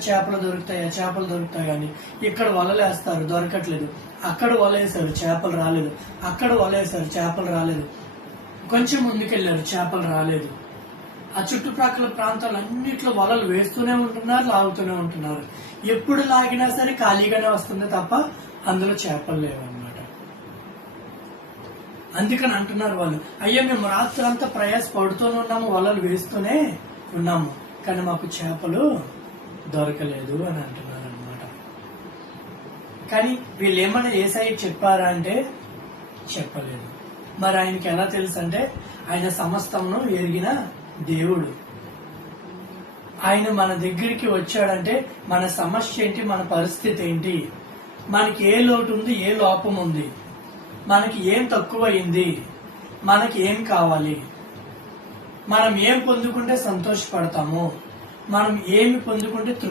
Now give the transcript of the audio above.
చేపలు దొరుకుతాయి అని ఇక్కడ వలలేస్తారు, దొరకట్లేదు. అక్కడ వలేశారు, చేపలు రాలేదు. అక్కడ వలేశారు, చేపలు రాలేదు. కొంచెం ముందుకెళ్లారు, చేపలు రాలేదు. ఆ చుట్టుప్రక్కల ప్రాంతాలన్నిట్లో వలలు వేస్తూనే ఉంటున్నారు, లాగుతూనే ఉంటున్నారు. ఎప్పుడు లాగినా సరే ఖాళీగానే వస్తుంది తప్ప అందులో చేపలు లేవన్నమాట. అందుకని అంటున్నారు వాళ్ళు, అయ్యో మేము రాత్రి అంతా ప్రయాస పడుతూనే ఉన్నాము, వలలు వేస్తూనే ఉన్నాము, కానీ మాకు చేపలు దొరకలేదు అని అంటున్నారు అనమాట. కానీ వీళ్ళు ఏమన్నా యేసయ్య చెప్పారా అంటే చెప్పలేదు. మరి ఆయనకి ఎలా తెలుసు అంటే ఆయన సమస్తమును ఎరిగిన దేవుడు. ఆయన మన దగ్గరికి వచ్చాడంటే మన సమస్య ఏంటి, మన పరిస్థితి ఏంటి, మనకి ఏ లోటు ఉంది, ఏ లోపం ఉంది, మనకి ఏం తక్కువయింది, మనకి ఏం కావాలి, మనం ఏం పొందుకుంటే సంతోషపడతాము, మనం ఏమి పొందుకుంటే తృప్తి